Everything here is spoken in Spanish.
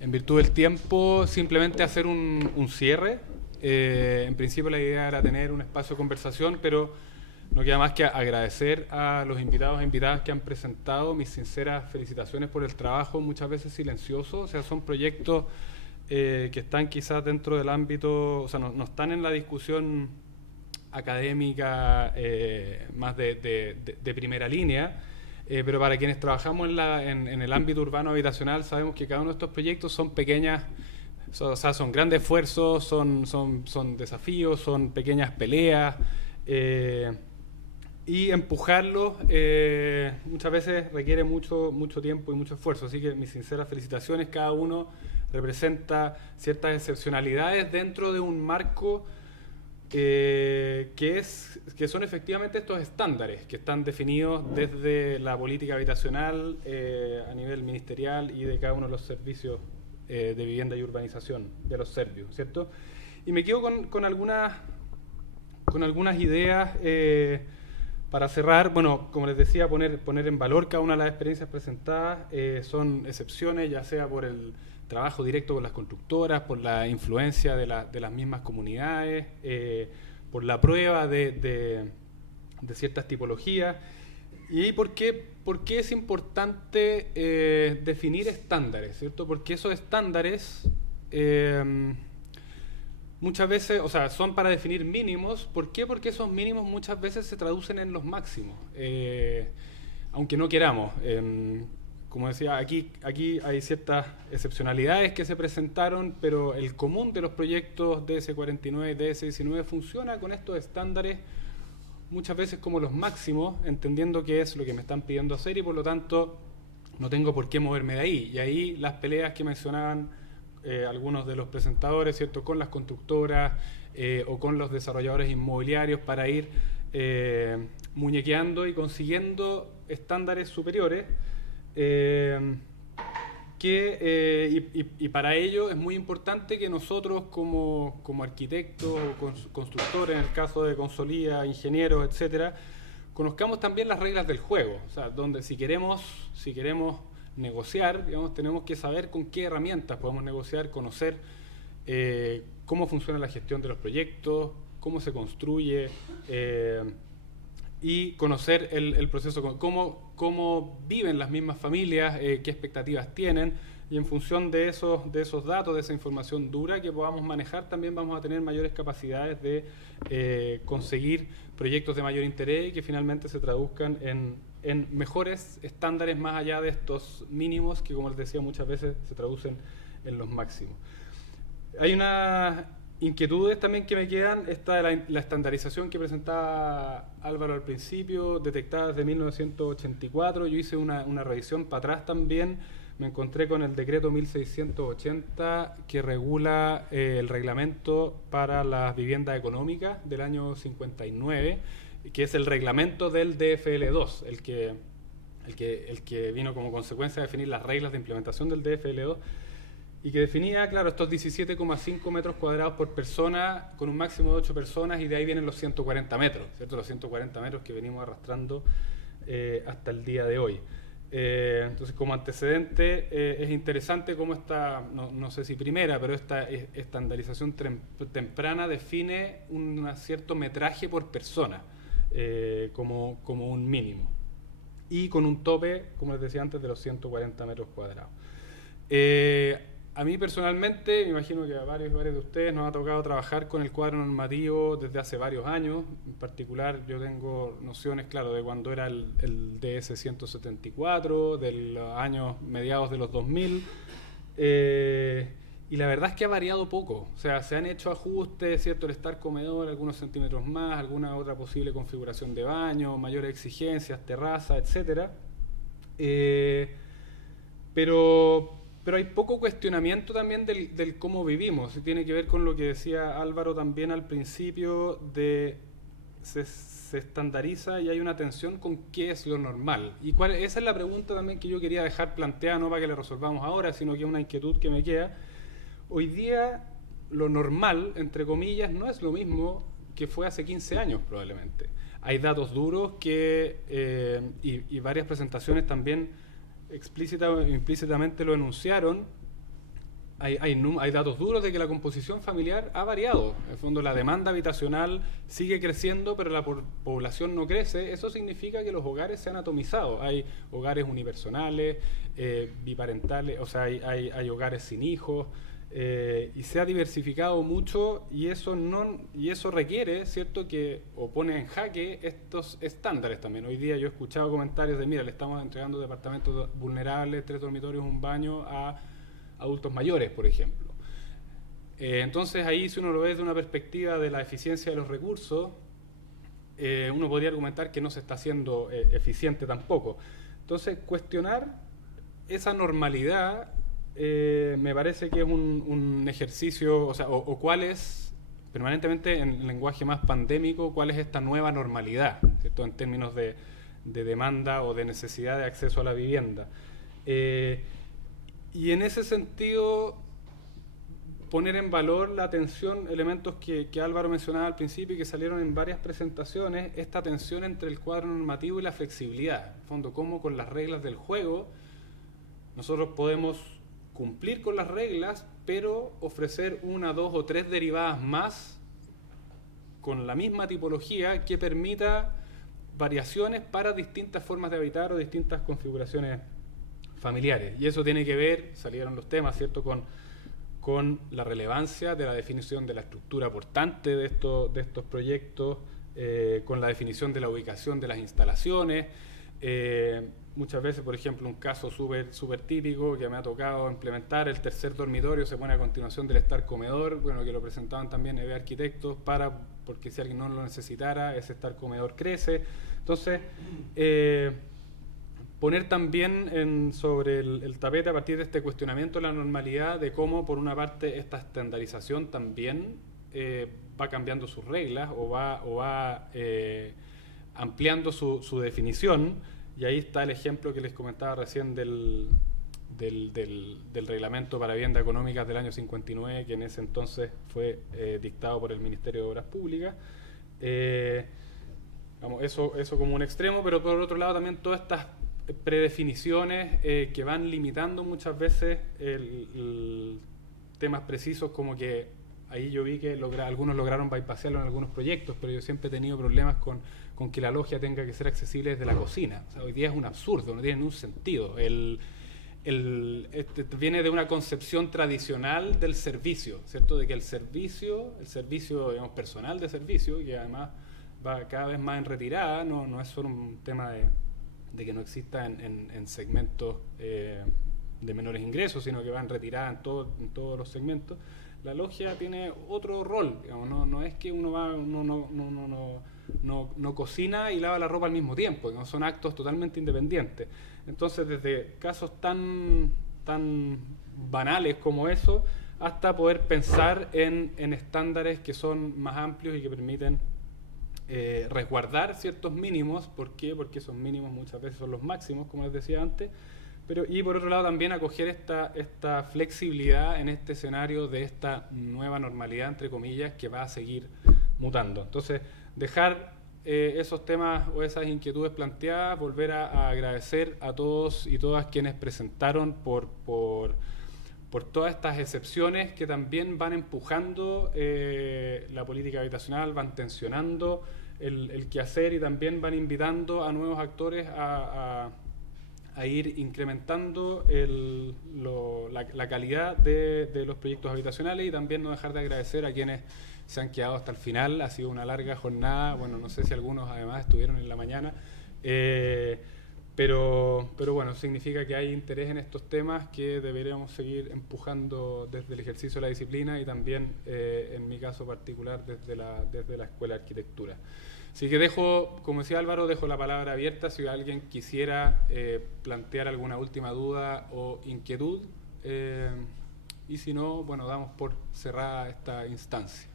En virtud del tiempo, simplemente hacer un cierre. En principio la idea era tener un espacio de conversación, pero no queda más que agradecer a los invitados e invitadas que han presentado. Mis sinceras felicitaciones por el trabajo, muchas veces silencioso. O sea, son proyectos que están quizás dentro del ámbito, o sea, no están en la discusión académica más de primera línea. Pero para quienes trabajamos en el ámbito urbano habitacional sabemos que cada uno de estos proyectos son pequeñas, o sea, son grandes esfuerzos, son desafíos, son pequeñas peleas, y empujarlos muchas veces requiere mucho tiempo y mucho esfuerzo. Así que mis sinceras felicitaciones. Cada uno representa ciertas excepcionalidades dentro de un marco que son efectivamente estos estándares que están definidos desde la política habitacional a nivel ministerial y de cada uno de los servicios de vivienda y urbanización de los servicios, ¿cierto? Y me quedo con algunas ideas para cerrar. Bueno, como les decía, poner en valor cada una de las experiencias presentadas. Son excepciones, ya sea por el trabajo directo con las constructoras, por la influencia de las mismas comunidades, por la prueba de ciertas tipologías. ¿Y por qué es importante definir estándares, ¿cierto? Porque esos estándares muchas veces, o sea, son para definir mínimos. ¿Por qué? Porque esos mínimos muchas veces se traducen en los máximos, aunque no queramos. Como decía, aquí hay ciertas excepcionalidades que se presentaron, pero el común de los proyectos DS49 y DS19 funciona con estos estándares muchas veces como los máximos, entendiendo que es lo que me están pidiendo hacer y por lo tanto no tengo por qué moverme de ahí. Y ahí las peleas que mencionaban algunos de los presentadores, ¿cierto?, con las constructoras o con los desarrolladores inmobiliarios para ir muñequeando y consiguiendo estándares superiores. Y para ello es muy importante que nosotros como arquitectos o constructores, en el caso de Consolía, ingenieros, etcétera, conozcamos también las reglas del juego. O sea, donde si queremos negociar, digamos, tenemos que saber con qué herramientas podemos negociar, conocer cómo funciona la gestión de los proyectos, cómo se construye, y conocer el proceso, cómo viven las mismas familias, qué expectativas tienen, y en función de esos datos, de esa información dura que podamos manejar, también vamos a tener mayores capacidades de conseguir proyectos de mayor interés y que finalmente se traduzcan en mejores estándares más allá de estos mínimos que, como les decía, muchas veces se traducen en los máximos. Hay unas inquietudes también que me quedan. Esta de la estandarización que presentaba Álvaro al principio, detectada desde 1984. Yo hice una revisión para atrás también. Me encontré con el decreto 1680 que regula el reglamento para las viviendas económicas del año 59, que es el reglamento del DFL2, el que vino como consecuencia de definir las reglas de implementación del DFL2, y que definía, claro, estos 17,5 metros cuadrados por persona con un máximo de 8 personas, y de ahí vienen los 140 metros, ¿cierto? Los 140 metros que venimos arrastrando hasta el día de hoy. Entonces, como antecedente, es interesante cómo esta, no sé si primera, pero esta estandarización temprana define un cierto metraje por persona como un mínimo, y con un tope, como les decía antes, de los 140 metros cuadrados. A mí personalmente, me imagino que a varios de ustedes nos ha tocado trabajar con el cuadro normativo desde hace varios años. En particular, yo tengo nociones, claro, de cuando era el DS 174, de los años mediados de los 2000, y la verdad es que ha variado poco. O sea, se han hecho ajustes, ¿cierto? El estar comedor, algunos centímetros más, alguna otra posible configuración de baño, mayores exigencias, terraza, etcétera. Pero hay poco cuestionamiento también del cómo vivimos. Y tiene que ver con lo que decía Álvaro también al principio, se estandariza y hay una tensión con qué es lo normal. Esa es la pregunta también que yo quería dejar planteada, no para que la resolvamos ahora, sino que es una inquietud que me queda. Hoy día lo normal, entre comillas, no es lo mismo que fue hace 15 años probablemente. Hay datos duros y varias presentaciones también explícita o implícitamente lo enunciaron, hay datos duros de que la composición familiar ha variado. En el fondo, la demanda habitacional sigue creciendo, pero la población no crece. Eso significa que los hogares se han atomizado. Hay hogares unipersonales, biparentales, o sea, hay hogares sin hijos, y se ha diversificado mucho, y eso requiere, ¿cierto?, o pone en jaque estos estándares también. Hoy día yo he escuchado comentarios de, mira, le estamos entregando departamentos vulnerables, 3 dormitorios, un baño a adultos mayores, por ejemplo. Entonces ahí, si uno lo ve desde una perspectiva de la eficiencia de los recursos, uno podría argumentar que no se está haciendo eficiente tampoco. Entonces, cuestionar esa normalidad me parece que es un ejercicio, o sea, o cuál es, permanentemente en lenguaje más pandémico, cuál es esta nueva normalidad, ¿cierto?, en términos de demanda o de necesidad de acceso a la vivienda. Y en ese sentido, poner en valor la tensión, elementos que Álvaro mencionaba al principio y que salieron en varias presentaciones, esta tensión entre el cuadro normativo y la flexibilidad. En el fondo, cómo con las reglas del juego nosotros podemos cumplir con las reglas, pero ofrecer 1, 2 o 3 derivadas más con la misma tipología que permita variaciones para distintas formas de habitar o distintas configuraciones familiares. Y eso tiene que ver, salieron los temas, ¿cierto?, con la relevancia de la definición de la estructura portante de estos proyectos, con la definición de la ubicación de las instalaciones. Muchas veces, por ejemplo, un caso súper típico que me ha tocado implementar, el tercer dormitorio se pone a continuación del estar comedor, bueno, que lo presentaban también EB Arquitectos, porque si alguien no lo necesitara, ese estar comedor crece. Entonces, poner también sobre el tapete, a partir de este cuestionamiento de la normalidad, de cómo, por una parte, esta estandarización también va cambiando sus reglas o va ampliando su definición. Y ahí está el ejemplo que les comentaba recién del reglamento para vivienda económica del año 59, que en ese entonces fue dictado por el Ministerio de Obras Públicas. Eso como un extremo, pero por otro lado también todas estas predefiniciones que van limitando muchas veces temas precisos, como que ahí yo vi que algunos lograron bypassarlo en algunos proyectos, pero yo siempre he tenido problemas con que la logia tenga que ser accesible desde la cocina. O sea, hoy día es un absurdo, no tiene ningún sentido. Viene de una concepción tradicional del servicio, ¿cierto?, de que el servicio, digamos, personal de servicio, que además va cada vez más en retirada, no es solo un tema de que no exista en segmentos de menores ingresos, sino que va en retirada en todos los segmentos. La logia tiene otro rol, digamos, no es que uno no cocina y lava la ropa al mismo tiempo, digamos, son actos totalmente independientes. Entonces, desde casos tan banales como eso, hasta poder pensar en estándares que son más amplios y que permiten resguardar ciertos mínimos. ¿Por qué? Porque esos mínimos muchas veces son los máximos, como les decía antes, y por otro lado también acoger esta flexibilidad en este escenario de esta nueva normalidad, entre comillas, que va a seguir mutando. Entonces, dejar esos temas o esas inquietudes planteadas, volver a agradecer a todos y todas quienes presentaron por todas estas excepciones que también van empujando la política habitacional, van tensionando el quehacer y también van invitando a nuevos actores a ir incrementando la calidad de los proyectos habitacionales, y también no dejar de agradecer a quienes se han quedado hasta el final. Ha sido una larga jornada, bueno, no sé si algunos además estuvieron en la mañana, pero bueno, significa que hay interés en estos temas que deberíamos seguir empujando desde el ejercicio de la disciplina y también, en mi caso particular, desde la Escuela de Arquitectura. Así que como decía Álvaro, dejo la palabra abierta si alguien quisiera plantear alguna última duda o inquietud, y si no, bueno, damos por cerrada esta instancia.